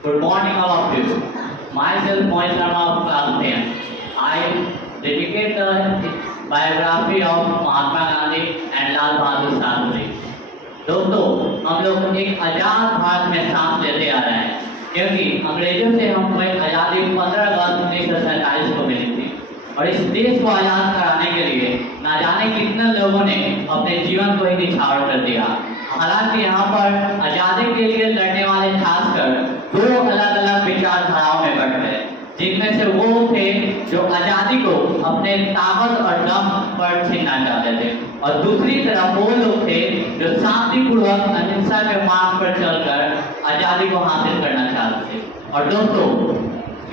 Good morning, all of you. Myself, Mohit Sharma of class 10. I dedicate the biography of Mahatma Gandhi and Lal Bahadur Shastri. दोस्तों, हम लोग एक आजाद भारत में सांस लेते आ रहे हैं, क्योंकि अंग्रेजों से हमको एक आज़ादी 15 अगस्त 1947 को मिली थी और इस देश को आज़ाद कराने के लिए ना जाने कितने लोगों ने अपने जीवन को ही निछावर कर दिया। हालांकि यहाँ पर आज़ादी के लिए लड़ने वाले खासकर दो अलग अलग विचारधाराओं में बट गए, जिनमें से वो थे जो आज़ादी को अपने ताकत और दम पर छीनना चाहते थे, और दूसरी तरफ वो लोग थे जो शांतिपूर्वक अहिंसा के मार्ग पर चलकर आज़ादी को हासिल करना चाहते थे। और दोस्तों,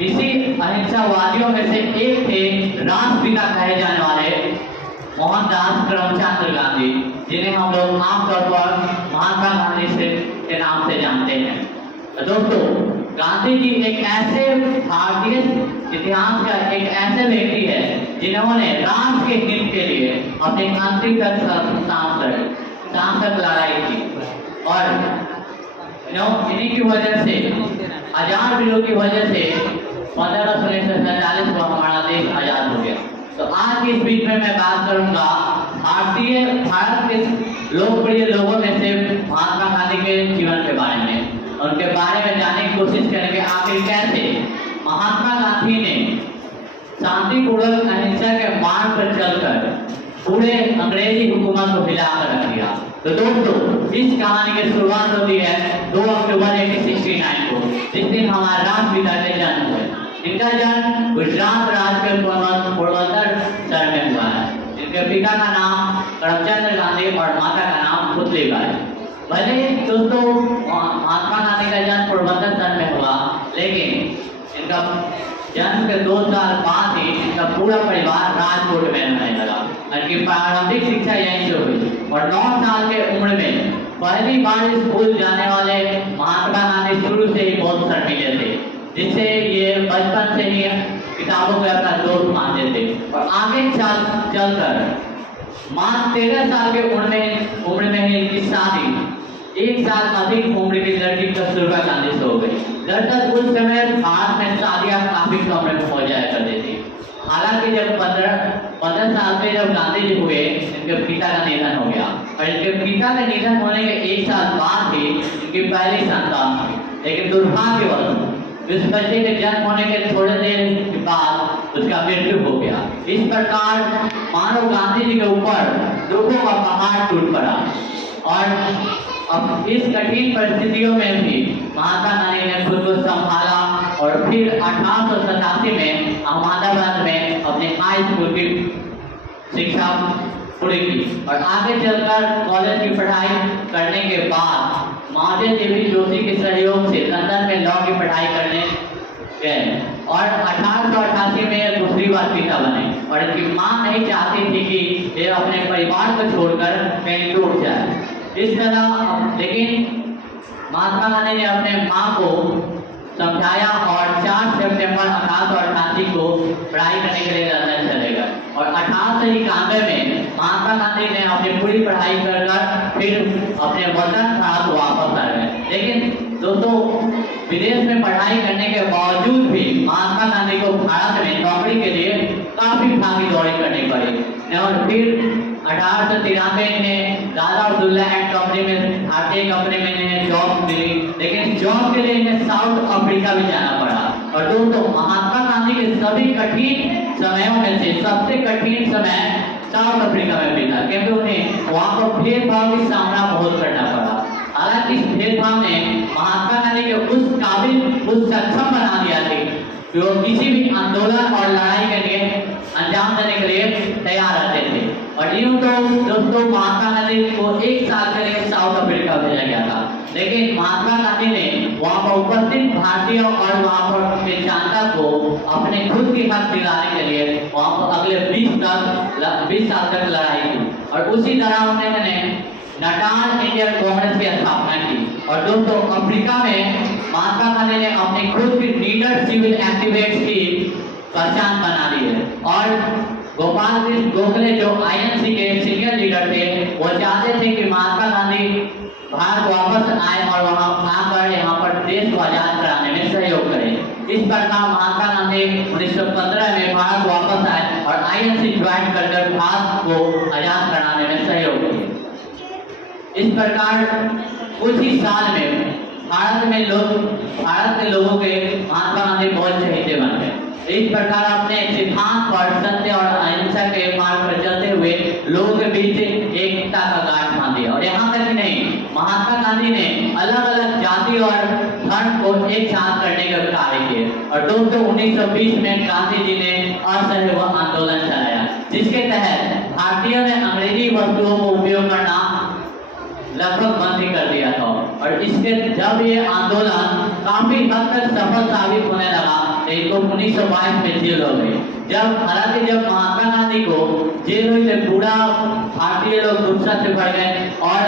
इसी अहिंसावादियों में से एक थे राष्ट्रपिता कहे जाने वाले मोहनदास करमचंद गांधी, जिन्हें हम लोग आमतौर पर महात्मा गांधी के नाम से जानते हैं। तो दोस्तों, गांधी जी एक ऐसे भारतीय इतिहास का एक ऐसे व्यक्ति है जिन्होंने राष्ट्र के हित के लिए अपने अंतिम सांस तक लड़ाई की, और इन्हीं की वजह से आजाद वीरों की वजह से 15 अगस्त 1947 को हमारा देश आजाद हो गया। तो आज की इस बीच में मैं बात करूंगा भारत के लोकप्रिय लोगों में से महात्मा गांधी के जीवन के बारे में, उनके बारे में जानने की कोशिश करेंगे आखिर कैसे महात्मा गांधी ने शांतिपूर्वक अहिंसा के मार्ग पर चलकर पूरे अंग्रेजी हुकूमत को हिलाकर रख दिया। तो दोस्तों, इस कहानी की शुरुआत होती है 2 अक्टूबर 1869 को, जिस दिन हमारे राष्ट्रपिता के जन्म हुए। इनका जन्म गुजरात राज्य के पोरबंदर शहर में हुआ है। इनके पिता का नाम करमचंद गांधी और माता का नाम पुतलीबाई। भले दोस्तों महात्मा गांधी का जन्म पोरबंदर शहर में हुआ, लेकिन इनका जन्म के 2 साल बाद ही इनका पूरा परिवार राजकोट में रहने लगा। इनकी प्रारंभिक शिक्षा यहीं से हुई और 9 साल के उम्र में पहली बार स्कूल जाने वाले महात्मा गांधी शुरू से ही बहुत शर्मीले थे, जिससे ये बचपन से ही किताबों को अपना दोस्त मानते थे। और आगे चलकर मात्र 13 साल के उम्र में ही इनकी शादी 1 साल अधिक उम्र की लड़की कस्तूरबा गांधी से हो गई। दरअसल उस समय भारत में शादियां काफी कम में हो जाया करती थी। हालांकि जब 15 साल पे जब गांधी जी हुए, इनके पिता का निधन हो गया, और इनके पिता के निधन होने के 1 साल बाद ही इनकी पहली संतान हुई। लेकिन दुर्भाग्यवश इस बच्चे के जन्म होने के थोड़े देर के बाद उसका मृत्यु हो गया। इस प्रकार मानव गांधी जी के ऊपर दुखों का पहाड़ टूट पड़ा, और अब इस कठिन परिस्थितियों में भी महात्मा गांधी ने खुद को संभाला और फिर 1887 में अहमदाबाद में अपने हाई स्कूल की शिक्षा पूरी की, और आगे चलकर कॉलेज की पढ़ाई करने के बाद महादेव देवी जोशी के सहयोग से लंदन में लॉ की पढ़ाई करने गए, और 1888 में दूसरी बार पिता बने। और इनकी मां नहीं चाहती थी कि ये अपने परिवार को छोड़कर कहीं दूर जाए। इस तरह लेकिन महात्मा गांधी ने अपने मां को समझाया और 4 सितंबर 1888 को पढ़ाई करने के लिए लंदन चले गए, और 1891 में महात्मा गांधी ने अपनी पूरी पढ़ाई कर फिर अपने वतन भारत वापस आ गए। लेकिन दोस्तों, विदेश में पढ़ाई करने के बावजूद भी महात्मा गांधी को भारत में नौकरी के लिए काफी भागी दौड़ी करनी पड़ी, और फिर 1893 में दादा अब्दुल्ला एंड कंपनी में भारतीय कंपनी में इन्हें जॉब मिली, लेकिन जॉब के लिए इन्हें साउथ अफ्रीका भी जाना पड़ा। और दोस्तों, महात्मा गांधी के सभी कठिन समयों में से सबसे कठिन समय साउथ अफ्रीका में बीता, क्योंकि उन्हें वहाँ पर भेदभाव की सामना बहुत करना पड़ा। हालांकि इस भेदभाव ने महात्मा गांधी को उस काबिल उस सक्षम बना दिया थी कि वो किसी भी आंदोलन और लड़ाई के लिए अंजाम देने के लिए तैयार रहते थे। और यूं तो दोस्तों, महात्मा गांधी को 1 साल के लिए साउथ अफ्रीका भेजा गया था, लेकिन महात्मा गांधी ने वहाँ पर उपस्थित भारतीयों और वहाँ पर के जनता को अपने खुद की हक दिलाने के लिए वहाँ पर अगले 20 साल तक लड़ाई की, और उसी तरह उन्होंने नाटाल इंडियन कांग्रेस की स्थापना की। और दोस्तों, अफ्रीका में महात्मा गांधी ने अपनी खुद की लीडर सिविल एक्टिविस्ट की पहचान बना ली है, और गोपाल कृष्ण गोखले जो आईएनसी के सीनियर लीडर थे, वो चाहते थे कि महात्मा गांधी भारत वापस आए और वहां आकर यहाँ पर देश को आजाद कराने में सहयोग करें। इस प्रकार महात्मा गांधी 1915 में भारत वापस आए और आईएनसी ज्वाइन कर भारत को आजाद कराने में सहयोग किया। इस प्रकार कुछ ही साल में भारत के लोगों के महात्मा गांधी बहुत चहेते बन गए। इस प्रकार अपने सिद्धांत और सत्य और अहिंसा के मार्ग पर चलते हुए लोगों के बीच एकता का गांठ बांध दिया। और यहाँ तक ही नहीं, महात्मा गांधी ने अलग अलग जाति और धर्म को एक साथ करने का कार्य किए। और दोस्तों 1920 में गांधी जी ने असहयोग आंदोलन चलाया, जिसके तहत भारतीयों ने अंग्रेजी वस्तुओं को उपयोग करना लगभग बंद ही कर दिया था। और इसके जब ये आंदोलन काफी हद तक सफल साबित होने लगा तो इनको 1922 में जेल हो गई। हालांकि जब महात्मा गांधी को जेल हुई तो पूरा भारतीय लोग गुस्सा से भर गए और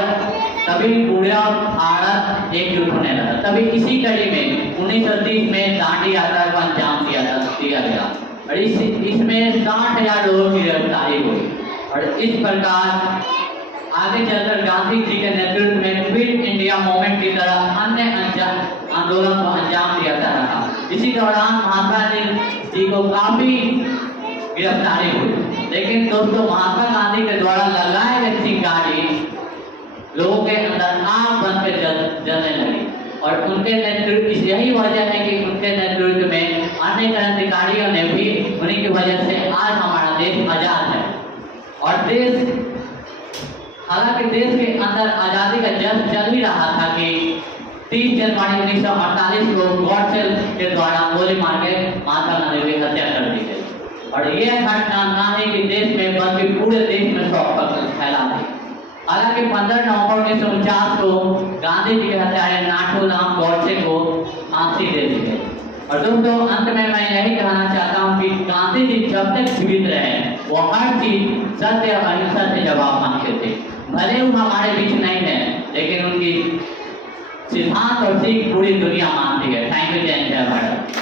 तभी पूरा भारत एकजुट होने लगा। तभी इसी कड़ी में 1930 में दांडी यात्रा को अंजाम दिया गया और इसमें 60,000 लोगों की गिरफ्तारी हुई। और इस प्रकार आगे चलकर गांधी जी के नेतृत्व में क्विट इंडिया मूवमेंट की तरह अन्य आंदोलन को अंजाम दिया जा रहा। इसी दौरान महात्मा जी को काफी गिरफ्तारी हुई, लेकिन दोस्तों महात्मा गांधी के द्वारा लगाए गए चिंगारी लोगों के अंदर आग बनकर जलने लगी। और उनके नेतृत्व, यही वजह है कि उनके नेतृत्व में अन्य क्रांतिकारियों ने भी, उन्हीं की वजह से आज हमारा देश आजाद है। और हालांकि देश के अंदर आजादी का जश्न चल ही रहा था कि 30 जनवरी 1948 को गॉडसे के द्वारा गोली मार के महात्मा गांधी की हत्या कर दी गई। और यह घटना न ही कि देश में बल्कि पूरे देश में शोक फैला दी। हालांकि 15 नवंबर 1949 को गांधी जी के हत्यारे नाथूराम गॉडसे को फांसी दे दी गई। और दोस्तों अंत में मैं यही कहना चाहता हूँ कि गांधी जी जब तक जीवित रहे वो हर चीज सत्य और अहिंसा से जवाब मांगते थे। भले वो हमारे बीच नहीं है, लेकिन उनकी सिद्धांत और सीख पूरी दुनिया मानती है। थैंक यू, जय हिंद, जय भारत।